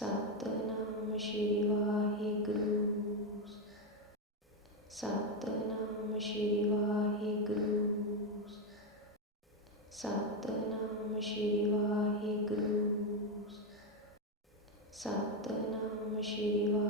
Satnam Shri Waheguru. Satnam Shri Waheguru. Satnam Shri Waheguru. Satnam Shri Wahe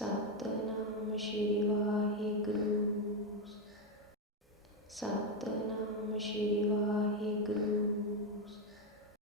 Satnam Shri Wahe Guru Satnam Shri Wahe